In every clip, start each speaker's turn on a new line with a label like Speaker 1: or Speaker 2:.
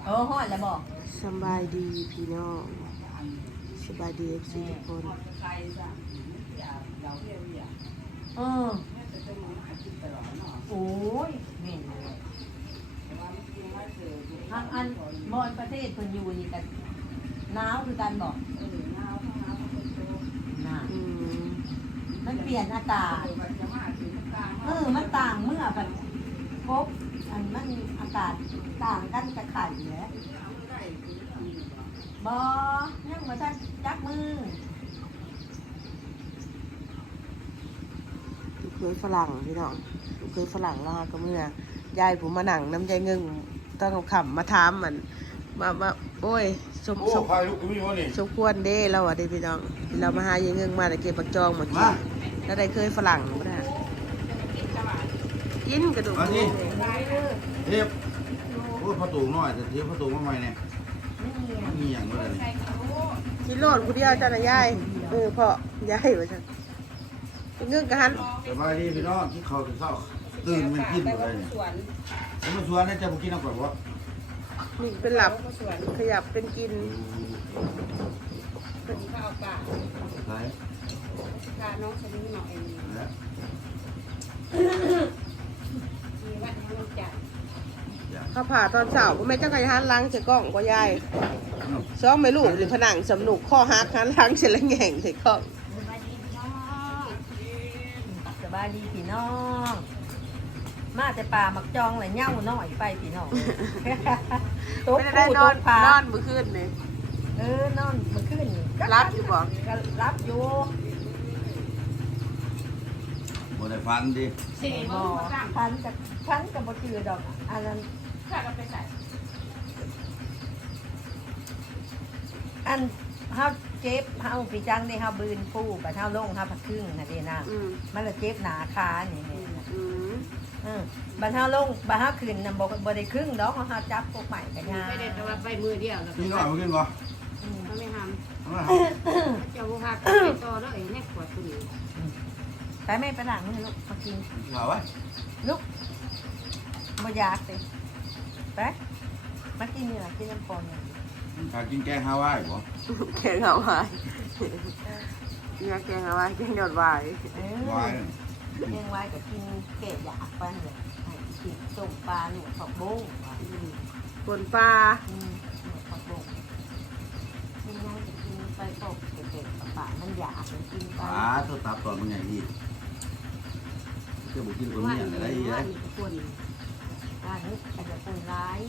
Speaker 1: โอ้ฮอดแล้วบอก
Speaker 2: สบายดีพี่น้องสบายดีทุกคน
Speaker 1: เออโอ้ยแม่นเลยทางอันบอนประเทศคนอยู่นี่กันหนาวคือกันบอกน่ะมันเปลี่ยนอากาศมันต่างเมื่อกันครบอันมันอากาศต่างกันจะไข่แหละบอยังมาท่านจักมือ
Speaker 2: ลูกเคยฝรั่งพี่น้องลูกเคยฝรั่งแล้วก็เมื่อยายผมมาหนังน้ำใจเงิงต้องขำมาถามมันมาโอ้ยสมควรเด้เราอ่ะเด้พี่น้องเรามาหายายเงิงมาแต่เก็บปักจองมากินแล้วได้เคยฝรั่งบ่ได้กินกระดูก
Speaker 3: เทียบโอ้ประตูน้อยแต่เทียบประตูมาใหม่เนี่ยมันมีอย่างไร
Speaker 2: กินโลดกูเดียวจ้าหน่ะยายพ่อยายว่าจังเงินกัน
Speaker 3: สบายดีพี่น้องที่เขาจะเศร้าตื่นมันกินหมดเลยเนี่ยผมมาชวนให้เจ้าบุกินเอาก่อนว่า
Speaker 2: นี่เป็นหลับขยับเป็นกิน
Speaker 4: ข้าวปลา
Speaker 3: ใช่
Speaker 4: ปลาน้องชนิดหน่อยมีวัดน้ำจัด
Speaker 2: ข้าผ่าตอนเช้าพ่อแม่เจ้าไก่ฮันล้างใส่กล้องก็ยายซ้อมไม่ลูกหรือผนังสำนุกข้อหักฮันล้างเสร็จแล้วแง่งใส่กล้อง
Speaker 1: สบายดีพี่น้องมาแต่ป่ามักจองเลยเง่าน้อยไปพี่น้อง
Speaker 2: ไม่ได้นอนเมื่อคืนเลย
Speaker 1: นอนเมื่อคืน
Speaker 2: รับอยู่บ่
Speaker 1: รับอยู่
Speaker 3: บ่ได้ฟันดิ
Speaker 1: บ่พันกับบ่จือดอกอันนั้น
Speaker 4: ข้าก็ไปใส่
Speaker 1: อันเฮาเจ็บเฮาปีจังได้เฮาบืนปูกับเฮาลงเฮาพักครึ่งน่ะเด้นะมันละเจ็บหนาขานี่บัดเฮาลงบัดเฮาขึ้นน่ะบ่ได้ครึ่งดอกเฮาจับพวกใหม่กันยา
Speaker 4: ไม่ได้แต่ว่าไปมือเดียวแล้ว
Speaker 3: พี่น้อยมากินบ่
Speaker 4: เขาไม่ทำเจ้าบุพาไปต่อแล้วไอ้แน่ขวดตัวนี้
Speaker 1: แต่ไม่ไปหลังนี่ลูกมากิน
Speaker 3: เหรอวะ
Speaker 1: ลูกบ่อยากสิไปมากินนี่ล่ะกินน้ำปอนนี่
Speaker 3: ถ้ากินแกงฮาวายบ่
Speaker 2: แกงฮาวายเนี่ยแกงฮาวายแกงยอดวาย
Speaker 3: วาย
Speaker 1: แกงวายกับกินเกล็ดอยากไปเลยกินต้มปลาหนูผักบุ้ง
Speaker 2: ปนปลา
Speaker 1: หนูผักบุ้งกินยังจะกินไปตกเกล็ดปลามันอยากกินไป
Speaker 3: ตัวตับตอนมันใหญ่ดีจะบุกินคนนี้อะไรอีกเลย
Speaker 1: ร้านนี้อาจจะเป็นร้าย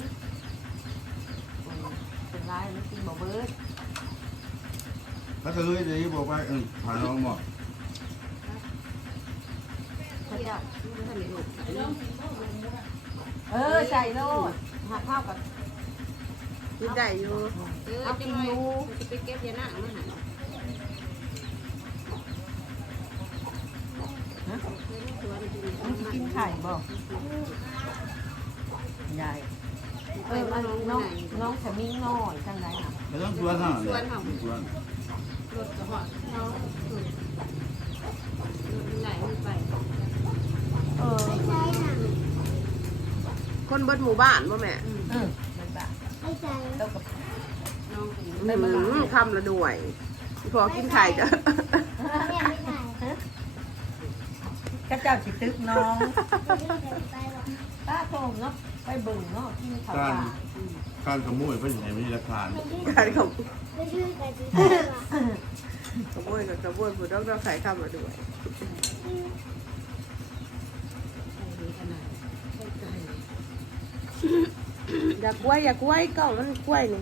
Speaker 1: ไม่กินบ่เบิร์ด
Speaker 3: ถ้าจะเลยเดี๋ยวบอกไปผ่านน้องบอก
Speaker 1: ใส่โลดหักข้าวกับ
Speaker 2: กินได้อยู่
Speaker 4: เอากินอยู่จะไปเก็บยาหน้ามาหา
Speaker 1: กินไข่บ่ใหญ่น้องสมิงน้อยจังไรอ่ะ
Speaker 3: ไม่ต้องชวนเขาชวน
Speaker 4: รถกระหอบน้องไหลไป
Speaker 2: คนเบิดหมู่บ้านบ่แม่
Speaker 1: มันบ้า
Speaker 4: ไม่ใช่
Speaker 1: แล้วกับ
Speaker 2: น้องคำละหน่วยพอกินไข่จ้ะ
Speaker 1: ข้าเจ้าสิตึกน้องตาโตเนาะไปเบิ่งเนาะกินข้าว
Speaker 3: การขโมยเป็นยังไงไม่มีราคา
Speaker 2: การขโมยขโมยกับขโมยผู้ต้องไข่คำละหน่วยอยากกล้วยกล้องมันกล้วยนี่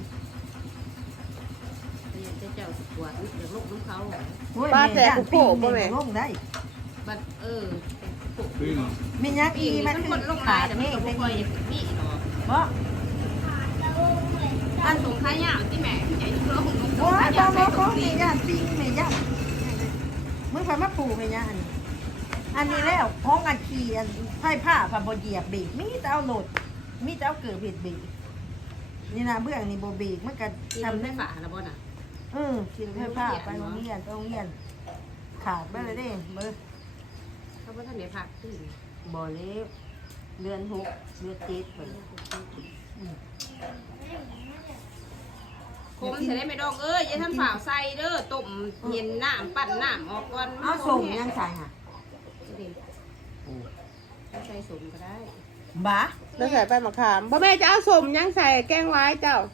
Speaker 4: เจ้าสวดเดี๋ยวลูกน้ำเขา
Speaker 2: ปลาแต่กุโก้บ่แม่
Speaker 1: ลงได้
Speaker 4: บัด
Speaker 1: มีนักอีมัน
Speaker 4: คนลงมาแต่ไม่ต้องคอยมีหรอกเพราะอันสงขายาวที่แม่ใหญ่ลง
Speaker 1: ว้าตาโมโคมีญาติปิงมีญาติมึงพามาปูมีญาติอันนี้แล้วห้องอันขี่อันไพ่ผ้าผ้าบเหยียบเบรกมีแต่เอาโหลดมีแต่เอาเกิดเบรกนี่นะเบื้องนี่โบเบรกมันก็
Speaker 4: ทำได้ฝาแล้วบ่น่ะ
Speaker 1: ขี่ไพ่ผ้าไปโรงเรียนขาดไปเลยเด้เบอร์
Speaker 4: เขาบ่ทันได้พักตื่น
Speaker 1: บ่เล็บเดือน6เดือน7เพิ่น
Speaker 4: ผมใส่ได้ไม่ดองเอ้ยอย่าทำฝ่าวใส่เด้อต้มเย็นน้ำปั่นน้ำออกก่อน
Speaker 1: เอาส่งยังใส่ค่ะ
Speaker 4: ใส่สมก็ได้
Speaker 1: บ้า
Speaker 2: แล้วใส่ไปมะขามพ่อแม่จะเอาสมยังใส่แกงไว้เจ้า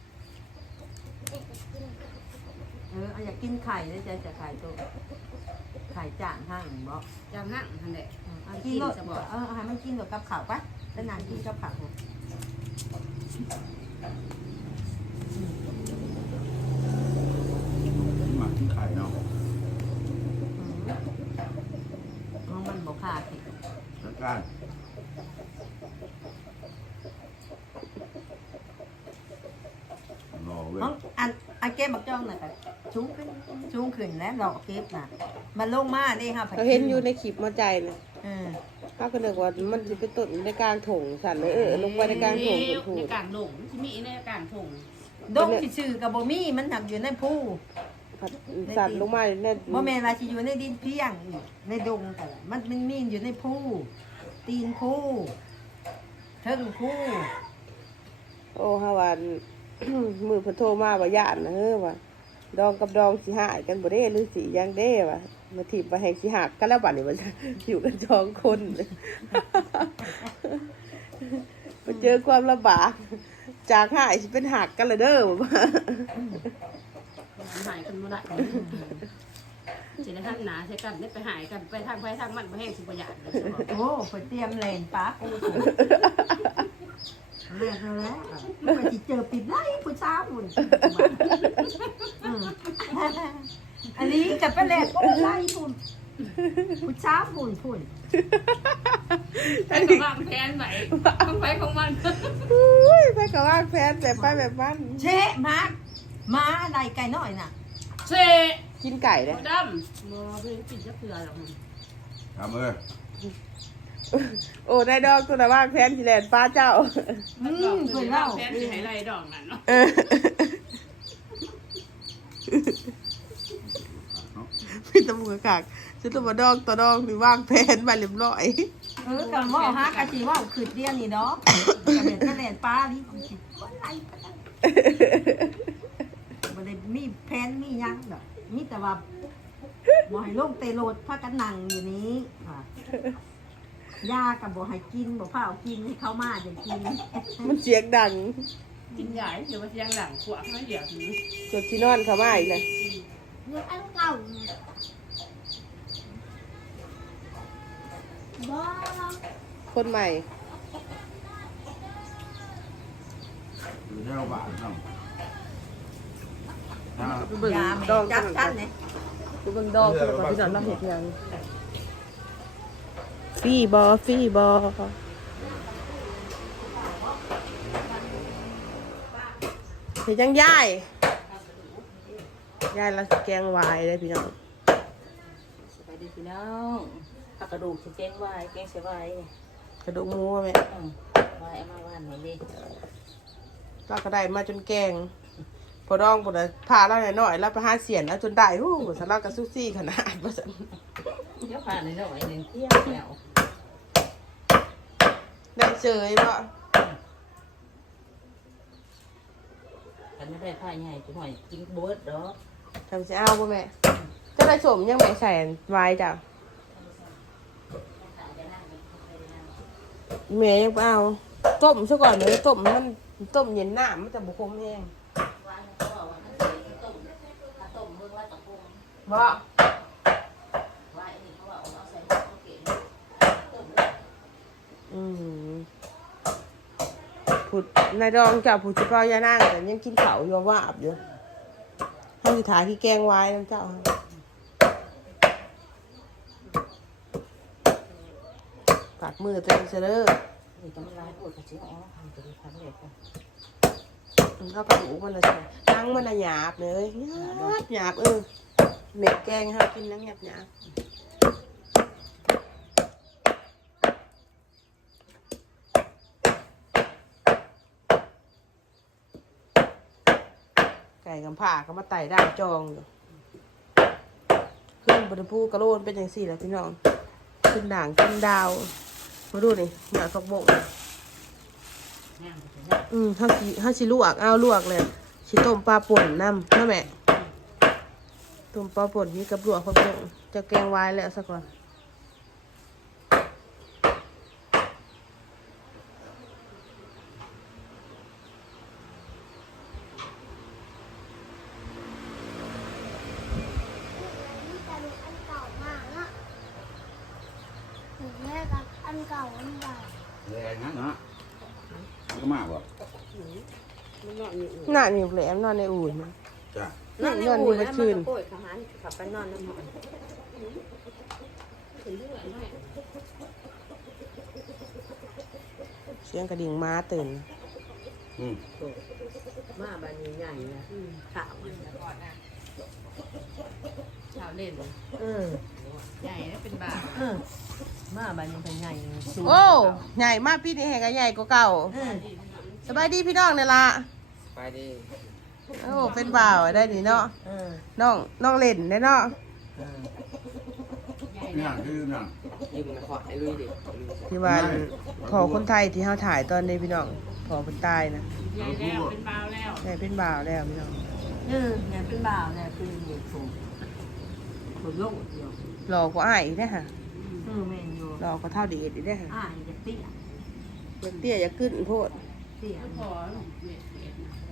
Speaker 1: เอาอยากกินไข่แล้วจะไข่ตัวไข่จานห้างบ่
Speaker 4: จังหั่งทันเด็ด
Speaker 1: กินรสให้มันกินกับข้าวปะแล้วนานกินกับข้าว
Speaker 3: หมักไข่เนาะ
Speaker 1: มันบ่ขาดสิ
Speaker 3: จัดการรอเว้ย
Speaker 1: อันเก็บบักจ้องน่ะก็ชุ่มขึ้นแล้วดอกเก็บน่ะมันลงมาดิค่ะ
Speaker 2: เราเห็นอยู่ในคลิปมาใจนะ
Speaker 1: อืม
Speaker 2: ถ้าก็นึกว่ามันจะเป็นต้นในกลางถงสั่นเลยลงไปในกลางถงถู
Speaker 4: ใน
Speaker 2: ก
Speaker 4: กลางดงที่มีในกลางถง
Speaker 1: ดงที่ชื่อกับบ่มีมันหักอยู่ในภู
Speaker 2: สั่นลงมาใน
Speaker 1: บ่แม่นว่าสิอยู่ในดินเพียงอีกในดงแต่ละมันมีอยู่ในภูตีนภูเทิงภู
Speaker 2: โอ้ฮาวัน มือพระโทมาว่าญาตินะว่าดองกับดองสิหายกันบ่ได้หรือสิยังเด้ว่ามาถีบมาแหงสิหักกันแล้วบัดนี้มัน อยู่กันสองคนมาเจอความลำบากจากหายสิเป็นหักกันเลยเด้อ
Speaker 4: หายกันบ่ได้จะได้ท่านหนาใช้กันได้ไปหายกันไปทางมันไปแห้งสุประหยัด
Speaker 1: โอ้เพิ่นเตรียมเลนป้าปูเรียกแล้วมันสิเจอปิดไล่ผู้สาวพุ่นอันนี้กับไปแลกก็ไล่พุ่นผู้สาวพุ่น
Speaker 4: แต่ก็วางแผนไว้ของไปของมัน
Speaker 2: อุ้ยไปกับว่างแฟนแต่ไปแบบบ้าน
Speaker 1: เชะมาอะไรไก่น้อยน่ะ
Speaker 4: เซ่
Speaker 2: กินไก่เลย
Speaker 4: ดำบ่ไปปิดจะเกลือหรอก
Speaker 3: ทำเลย
Speaker 2: โอ้ได้ดอกตัวละว่างแฟนสิแลนป้าเจ้า
Speaker 1: เพิ่นเล่า
Speaker 4: แผนสิให้ไล่ดอกนั่นเนาะ
Speaker 2: พี่ตำรวจกากฉันต้องมาดองตัวดองหรือว่างแฟนมาเรียบร้อย
Speaker 1: กับว่าฮะกะสิว่าขืดเดียวนี่เนาะกะเด็ดกะแลนป้านี่สิบ่ไล่บ่ได้มีแผนมีหยังดอกมีแต่ว่าบ่ให้ลงเตโลดพากันนั่งอยู่นี้ค่ะยากับบ่ให้กินบ่พาเอากินให้เขามาจะกิน
Speaker 2: มันเสียงดัง
Speaker 4: กินใหญ่เดี๋ยวมันยังหลังขวางไม่เดี๋ยวนี้
Speaker 2: จดที่นอนเขามาอีกเลย
Speaker 5: เรื่องอันเก่าเนี่ยบ้า
Speaker 2: คนใหม่
Speaker 3: อยู่ที่เราบ้านทำถ้า
Speaker 2: เบิ่ง
Speaker 1: ยาแม่
Speaker 2: ดอง
Speaker 1: จับกันเนี่ย
Speaker 2: เบิ่งดองคนละพี่น้องเราเห็นยังฟรีบอเห็นยังยายเราสิแกงวายเลยพี่น้อง
Speaker 6: สบายดีพี่น้องผักกระดูกสิแกงวายแกงเสียวาย
Speaker 2: กระดูกหมูว่าแม่
Speaker 6: วายเอามาว่านไหนดิ
Speaker 2: เราก็ได้มาจนแกงพอดองพอได้พาเราหน่อยๆแล้วไปหาเสียนแล้วจนได้หู้สำหรับกับซูซี่ขนาดว่าสัน
Speaker 6: เดี๋ยวผ่านหน่อยหนึ่งเที่ยวแล้ว
Speaker 2: ได้เจยป่ะ
Speaker 6: กันไม่ได้ผ้าใหญ่จุ๋หน่อยกินเบิร์ดดอก
Speaker 2: ทำจะเอาป่ะแม่เจะได้สมยังไม่ใส่ไว้จ้ะแม่ยังเอาต้มซะก่อนเลยต้มมันต้มเย็นหน้ามันจะบุคมแห้ง
Speaker 6: วายเขาบอกว่าถ้าต้มเมื่อว่าตะพง
Speaker 2: บ่
Speaker 6: วายนี่เขาบอกเอาใส่ข้าวเกล็ดต้ม
Speaker 2: ผุดนายดองจับผุดจะเป้ายานั่งแต่ยังกินเขาอยู่ว่าอับอยู่ให้สุดท้ายที่แกงไว้น้ำเจ้าปากมือเต็มเสลอ
Speaker 6: นี่จะมันลายปวดกระเจี๊ยบอ๋อทำตัวดีทำเลยค่ะ
Speaker 2: เข้ากระดูกมันละใช่นั่งมันละหยาบเลยหยาบเน็ตแกงให้กินนั่งหยาบไก่กำผ่าก็มาไต่ด่างจองอยู่ขึ้นบนภูกระโลนเป็นอย่างสี่แหละพี่น้องขึ้นด่างขึ้นดาวมาดูนี่หน้าตกบก
Speaker 6: งามไปเลย
Speaker 2: ห้าสิลวกเอาลวกเลยสิต้มปลาป่นน้ำเนาะแม่ต้มปลาป่นนี่กับลวกผักบุ้งจะแกงไว้แล้วซะก่อน
Speaker 5: นี่แต่ลูกอันเก่ามากนะหนูแม่กับอันเก่าอันเก่า
Speaker 3: เลยงั้นเนาะมันก็มากบ่
Speaker 4: มันนอนอยู่
Speaker 2: น่านี่แหลมนอนในอู่นะ
Speaker 3: จ้ะ
Speaker 2: นอนในอู่มาคืน
Speaker 4: โอ้ยขหันขับไปนอนน้ำหอนถึงเรื่องน้อย
Speaker 2: เสียงกระดิ่งม้าตื่น
Speaker 3: อืม
Speaker 6: มาบานนี้ใหญ่นะขาว
Speaker 4: ชาวเล่น ใหญ่แล้วเป็นบาท
Speaker 1: มาบานนี้เป็นใหญ่สูง
Speaker 2: โอ้ใหญ่มากพี่นี่แห่งก็ใหญ่กว่าเก่าสบายดีพี่น้องเนี่ยละ
Speaker 7: ไปดิ
Speaker 2: โอ้เป็นบ่าวได้นี่เนาะ
Speaker 1: เออ
Speaker 2: น้องเล่นได้เนาะ
Speaker 3: เนี่ยคือเนี่ย
Speaker 7: ยืมขอไอ้ลุยดิไอ้ลุย
Speaker 2: ที่ว่าขอคนไทยที่เฮาถ่ายตอนนี้พี่น้องขอคนตายนะ
Speaker 4: ใหญ่แล้วเป็นบาวแล้ว
Speaker 2: ใหญ่เป็นบ่าวแล้วพี่น้อง
Speaker 1: เนี่ยเป็นบ่าวเนี่ยคือเด็กสูงคนโลกเดียว
Speaker 2: หล่อกว่าอ้ายอีกได้อค่ะ
Speaker 1: แม่นอยู่
Speaker 2: หล่อกว่าเท่าเดีเอ็ดอีกได้อค่ะ
Speaker 1: จะเตี้ย
Speaker 2: เตี้ยอย่าขึ้นโพด
Speaker 1: เตี้ย
Speaker 4: พอเม็ดนะ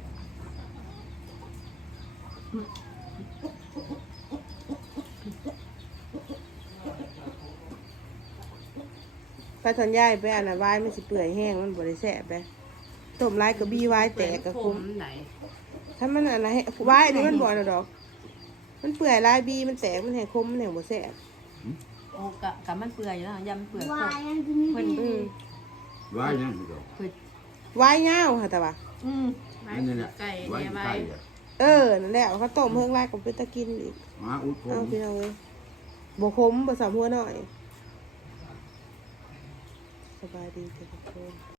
Speaker 2: ไปทอนย่ายไปอันน่ะวายมันสิเปื่อยแห้งมันบ่ได้แซ่บไปต้มลายกระบี่วายแตกกระคุม
Speaker 4: ไหน
Speaker 2: ถ้ามันอันไหนวายอันนี้มันบ่อนดอก มันเปื่อยลายบีมันแตกมันแห้งคมมันแห้งบ่แซ่บ
Speaker 1: โอ้กะมันเปื่อยอยู่นะยำเปื่อย
Speaker 5: วายอันนี้
Speaker 1: เพิ่น
Speaker 3: ไว้เนี่ยพี่ดอก
Speaker 2: วายยาวค่ะแต่ว่า
Speaker 4: ไม้
Speaker 3: นี่เนี่ย
Speaker 4: ไก่
Speaker 3: ไว้
Speaker 4: เนี่ยไว้
Speaker 3: ไก่อะ
Speaker 2: นั่นแหละเขาต้มเพิ่งลายกับเป็นตะกินอีก
Speaker 3: มาอุดค
Speaker 2: เอา
Speaker 3: ง
Speaker 2: พี่น้องเลยบ่คมบ่สามหัวหน่อยสบายดีทุกคน